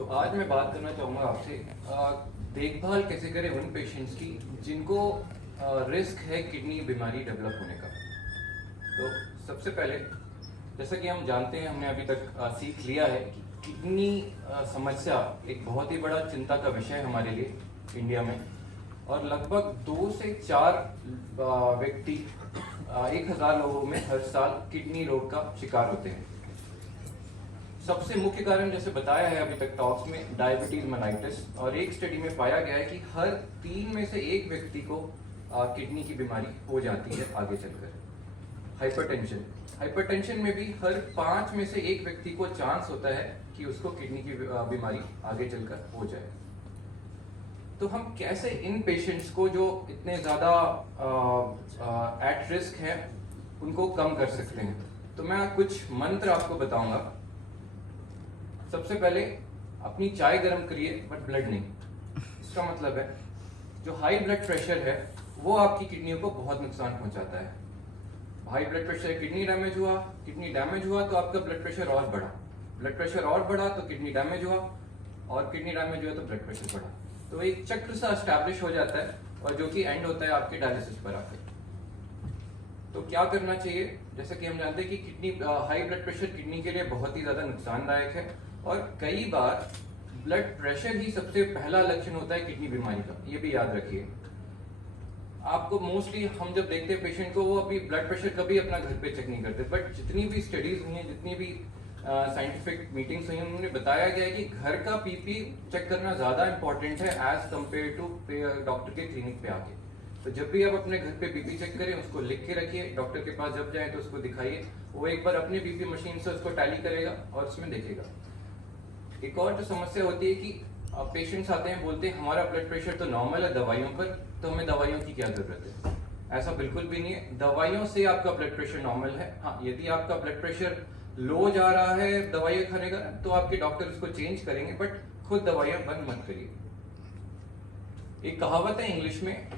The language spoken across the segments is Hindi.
तो आज मैं बात करना चाहूँगा आपसे देखभाल कैसे करें उन पेशेंट्स की जिनको रिस्क है किडनी बीमारी डेवलप होने का। तो सबसे पहले जैसा कि हम जानते हैं, हमने अभी तक सीख लिया है कि किडनी समस्या एक बहुत ही बड़ा चिंता का विषय है हमारे लिए इंडिया में, और लगभग 2 से 4 व्यक्ति 1000 लोगों में हर साल किडनी रोग का शिकार होते हैं। सबसे मुख्य कारण जैसे बताया है अभी तक टॉक्स में, डायबिटीज मेलाइटिस, और एक स्टडी में पाया गया है कि हर 3 में से 1 व्यक्ति को किडनी की बीमारी हो जाती है आगे चलकर। हाइपरटेंशन में भी हर 5 में से 1 व्यक्ति को चांस होता है कि उसको किडनी की बीमारी आगे चलकर हो जाए। तो हम कैसे इन पेशेंट्स को जो इतने ज़्यादा एट रिस्क हैं उनको कम कर सकते हैं? तो मैं कुछ मंत्र आपको बताऊंगा। सबसे पहले अपनी चाय गर्म करिए बट ब्लड नहीं। इसका मतलब है जो हाई ब्लड प्रेशर है वो आपकी किडनियों को बहुत नुकसान पहुंचाता है। High blood pressure, kidney damage हुआ तो आपका ब्लड प्रेशर और बढ़ा, ब्लड प्रेशर और बढ़ा तो किडनी डैमेज हुआ, और किडनी डैमेज हुआ तो ब्लड प्रेशर बढ़ा। तो एक चक्र सा एस्टैब्लिश हो जाता है, और जो कि एंड होता है आपके डायलिसिस पर आके। तो क्या करना चाहिए? जैसा कि हम जानते हैं कि kidney high blood pressure kidney के लिए बहुत ही ज्यादा नुकसानदायक है, और कई बार ब्लड प्रेशर ही सबसे पहला लक्षण होता है किडनी बीमारी का। ये भी याद रखिए। आपको मोस्टली हम जब देखते हैं पेशेंट को, वो अभी ब्लड प्रेशर कभी अपना घर पे चेक नहीं करते, बट जितनी भी स्टडीज हुई हैं, जितनी भी साइंटिफिक मीटिंग्स हुई हैं, उन्होंने बताया गया है कि घर का पीपी चेक करना ज्यादा इंपॉर्टेंट है एज कम्पेयर टू डॉक्टर के क्लिनिक पे आके। तो जब भी आप अपने घर पे बीपी चेक करें, उसको लिख के रखिए, डॉक्टर के पास जब जाए तो उसको दिखाइए, वो एक बार अपने बीपी मशीन से उसको टैली करेगा और उसमें देखेगा। एक और जो समस्या होती है कि पेशेंट्स आते हैं, बोलते हैं हमारा ब्लड प्रेशर तो नॉर्मल है दवाइयों पर, तो हमें दवाइयों की क्या जरूरत है? ऐसा बिल्कुल भी नहीं है। दवाइयों से आपका ब्लड प्रेशर नॉर्मल है। हाँ, यदि आपका ब्लड प्रेशर लो जा रहा है दवाइयाँ खाने का, तो आपके डॉक्टर उसको चेंज करेंगे, बट खुद दवाइयाँ बंद मत करिए। एक कहावत है इंग्लिश में,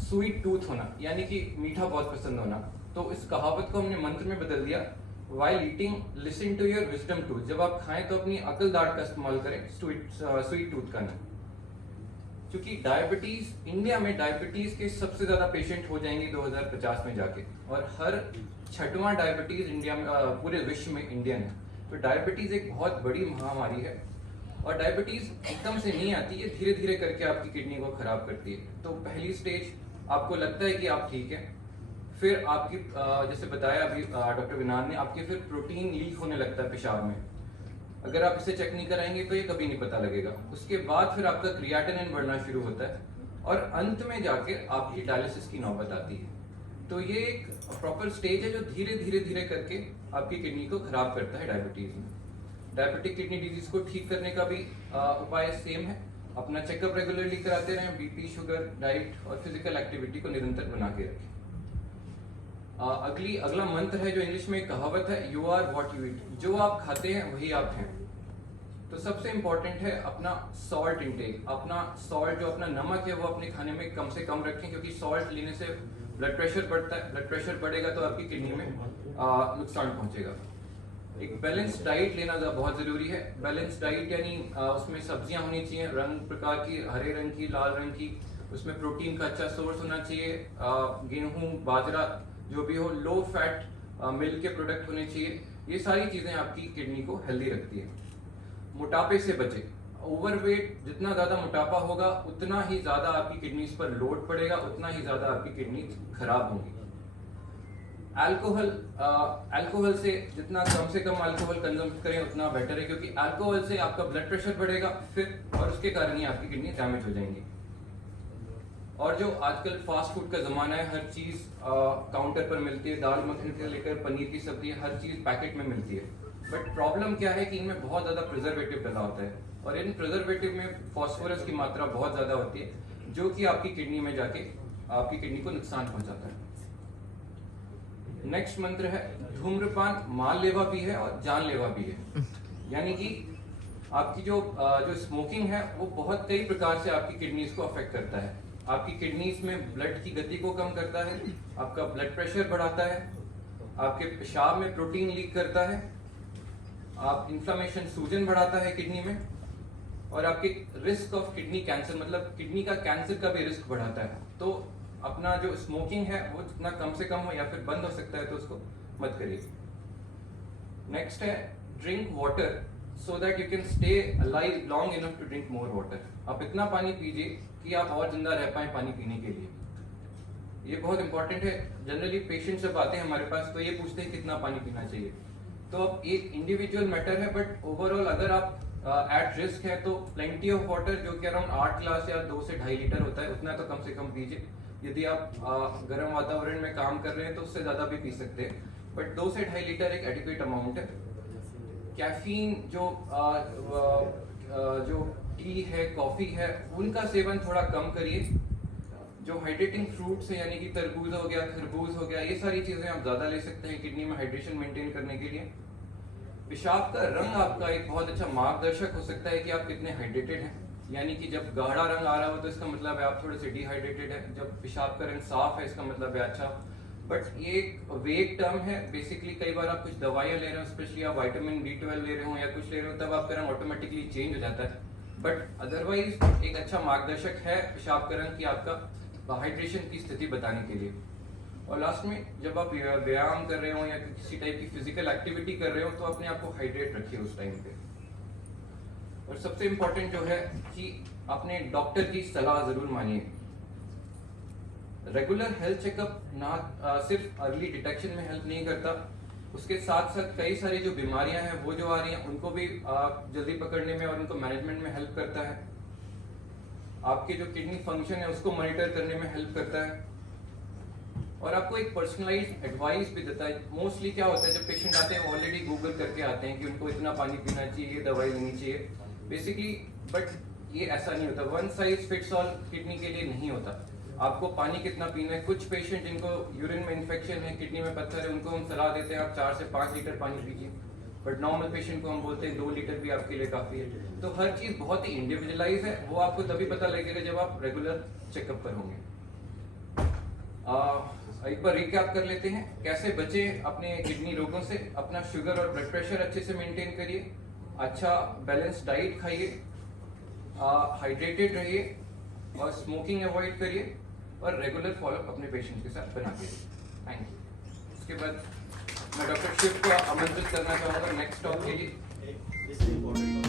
स्वीट टूथ होना, यानी कि मीठा बहुत पसंद होना। तो इस कहावत को हमने मंत्र में बदल दिया, while eating listen to your wisdom tooth। जब आप खाएं तो अपनी अकल दाढ़ का इस्तेमाल करें, स्वीट टूथ का नहीं। क्योंकि डायबिटीज, इंडिया में डायबिटीज के सबसे ज्यादा पेशेंट हो जाएंगे 2050 में जाके, और हर 6वां डायबिटीज इंडिया में पूरे विश्व में इंडियन है। तो डायबिटीज एक बहुत बड़ी महामारी है, और डायबिटीज एकदम से नहीं आती है, धीरे धीरे करके आपकी किडनी को खराब करती है। तो पहली स्टेज आपको लगता है कि आप ठीक है, फिर आपकी जैसे बताया अभी डॉक्टर विनान ने, आपके फिर प्रोटीन लीक होने लगता है पेशाब में। अगर आप इसे चेक नहीं कराएंगे तो ये कभी नहीं पता लगेगा। उसके बाद फिर आपका क्रिएटिनिन बढ़ना शुरू होता है, और अंत में जाके आपकी डायलिसिस की नौबत आती है। तो ये एक प्रॉपर स्टेज है जो धीरे धीरे धीरे करके आपकी किडनी को खराब करता है डायबिटीज में। डायबिटिक किडनी डिजीज को ठीक करने का भी उपाय सेम है। अपना चेकअप रेगुलरली कराते रहें, बीपी, शुगर, डाइट और फिजिकल एक्टिविटी को निरंतर बना के रखें। अगला मंत्र है जो इंग्लिश में एक कहावत है, you are what you eat. जो आप खाते हैं वही आप हैं। तो सबसे इंपॉर्टेंट है अपना सॉल्ट इंटेक। अपना सॉल्ट, जो अपना नमक है, वो अपने खाने में कम से कम रखें, क्योंकि सॉल्ट लेने से ब्लड प्रेशर बढ़ता है। ब्लड प्रेशर बढ़ेगा तो आपकी किडनी में नुकसान पहुंचेगा। एक बैलेंस डाइट लेना बहुत जरूरी है। बैलेंस डाइट यानी उसमें सब्जियां होनी चाहिए रंग प्रकार की, हरे रंग की, लाल रंग की। उसमें प्रोटीन का अच्छा सोर्स होना चाहिए, गेहूं, बाजरा जो भी हो, लो फैट मिल्क के प्रोडक्ट होने चाहिए। ये सारी चीजें आपकी किडनी को हेल्दी रखती है। मोटापे से बचे। ओवरवेट, जितना ज्यादा मोटापा होगा उतना ही ज्यादा आपकी किडनीज पर लोड पड़ेगा, उतना ही ज्यादा आपकी किडनी खराब होंगी। अल्कोहल से जितना कम से कम अल्कोहल कंज्यूम करें उतना बेटर है, क्योंकि अल्कोहल से आपका ब्लड प्रेशर बढ़ेगा फिर, और उसके कारण ही आपकी किडनी डैमेज हो जाएंगी। और जो आजकल फास्ट फूड का जमाना है, हर चीज काउंटर पर मिलती है, दाल मखनी से लेकर पनीर की सब्जी, हर चीज पैकेट में मिलती है। बट प्रॉब्लम क्या है कि इनमें बहुत ज्यादा प्रिजर्वेटिव डला होता है, और इन प्रिजर्वेटिव में फास्फोरस की मात्रा बहुत ज्यादा होती है, जो कि आपकी किडनी में जाके आपकी किडनी को नुकसान पहुंचाता है। नेक्स्ट मंत्र है, धूम्रपान मानलेवा भी है और जानलेवा भी है। यानी कि आपकी जो स्मोकिंग है वो बहुत कई प्रकार से आपकी किडनीज को अफेक्ट करता है। आपकी किडनीज में ब्लड की गति को कम करता है, आपका ब्लड प्रेशर बढ़ाता है, आपके पेशाब में प्रोटीन लीक करता है, आप इन्फ्लेमेशन, सूजन बढ़ाता है किडनी में, और आपके रिस्क ऑफ किडनी कैंसर, मतलब किडनी का कैंसर का भी रिस्क बढ़ाता है। तो अपना जो स्मोकिंग है वो जितना कम से कम हो या फिर बंद हो सकता है तो उसको मत करिए। नेक्स्ट है drink water so that you can stay alive long enough to drink more water. आप इतना पानी पीजिए कि आप और जिंदा रह पाए पानी पीने के लिए। ये बहुत इंपॉर्टेंट है। जनरली पेशेंट जब आते हैं हमारे पास तो ये पूछते हैं कितना पानी पीना चाहिए। तो अब एक इंडिविजुअल मैटर है, बट ओवरऑल अगर आप एट रिस्क है तो प्लेंटी ऑफ वाटर जो कि अराउंड 8 ग्लास या 2 से 2.5 लीटर होता है उतना तो कम से कम पीजिए। यदि आप गर्म वातावरण में काम कर रहे हैं तो उससे ज्यादा भी पी सकते हैं, बट 2 से 2.5 लीटर एक एडिक्वेट अमाउंट है। कैफीन जो टी है, कॉफी है, उनका सेवन थोड़ा कम करिए। जो हाइड्रेटिंग फ्रूट्स है यानी कि तरबूज हो गया, खरबूज हो गया, ये सारी चीजें आप ज्यादा ले सकते हैं किडनी में हाइड्रेशन मेंटेन करने के लिए। पेशाब का रंग आपका एक बहुत अच्छा मार्गदर्शक हो सकता है कि आप कितने हाइड्रेटेड हैं। यानी कि जब गाढ़ा रंग आ रहा हो तो इसका मतलब है आप थोड़े से डिहाइड्रेटेड है, जब पेशाब का रंग साफ है इसका मतलब है अच्छा। बट ये एक वेग टर्म है। बेसिकली कई बार आप कुछ दवाइयां ले रहे हो, स्पेशली आप विटामिन B12 ले रहे हो या कुछ ले रहे हो, तब आपका रंग ऑटोमेटिकली चेंज हो जाता है। बट अदरवाइज एक अच्छा मार्गदर्शक है पेशाब का रंग की आपका हाइड्रेशन की स्थिति बताने के लिए। और लास्ट में जब आप व्यायाम कर रहे हो या किसी टाइप की फिजिकल एक्टिविटी कर रहे हो तो अपने आप को हाइड्रेट रखिए उस टाइम पे। और सबसे इम्पोर्टेंट जो है कि अपने डॉक्टर की सलाह जरूर मानिए। रेगुलर हेल्थ चेकअप ना सिर्फ अर्ली डिटेक्शन में हेल्प नहीं करता, उसके साथ साथ कई सारी जो बीमारियां हैं वो जो आ रही हैं उनको भी जल्दी पकड़ने में और उनको मैनेजमेंट में हेल्प करता है। आपके जो किडनी फंक्शन है उसको मॉनिटर करने में हेल्प करता है और आपको एक पर्सनलाइज्ड एडवाइस भी देता है। मोस्टली क्या होता है जब पेशेंट आते हैं ऑलरेडी गूगल करके आते हैं कि उनको इतना पानी पीना चाहिए, दवाई लेनी चाहिए बेसिकली, बट ये ऐसा नहीं होता। One size fits all kidney के लिए नहीं होता। आपको पानी कितना पीना है, कुछ पेशेंट जिनको यूरिन में इन्फेक्शन है, किडनी में पत्थर है, उनको हम सलाह देते हैं आप 4 से 5 लीटर पानी पीजिए, बट नॉर्मल पेशेंट को हम बोलते हैं 2 लीटर भी आपके लिए काफी है। तो हर चीज बहुत ही इंडिविजुअलाइज है, वो आपको तभी पता लगेगा जब आप रेगुलर चेकअप पर होंगे। एक बार रिकैप कर लेते हैं कैसे बचे अपने किडनी रोगों से। अपना शुगर और ब्लड प्रेशर अच्छे से मेंटेन करिए, अच्छा बैलेंस डाइट खाइए, हाइड्रेटेड रहिए और स्मोकिंग अवॉइड करिए और रेगुलर फॉलोअप अपने पेशेंट के साथ बना के थैंक यू। उसके बाद मैं डॉक्टर शिव को आमंत्रित करना चाहूँगा नेक्स्ट टॉक के लिए।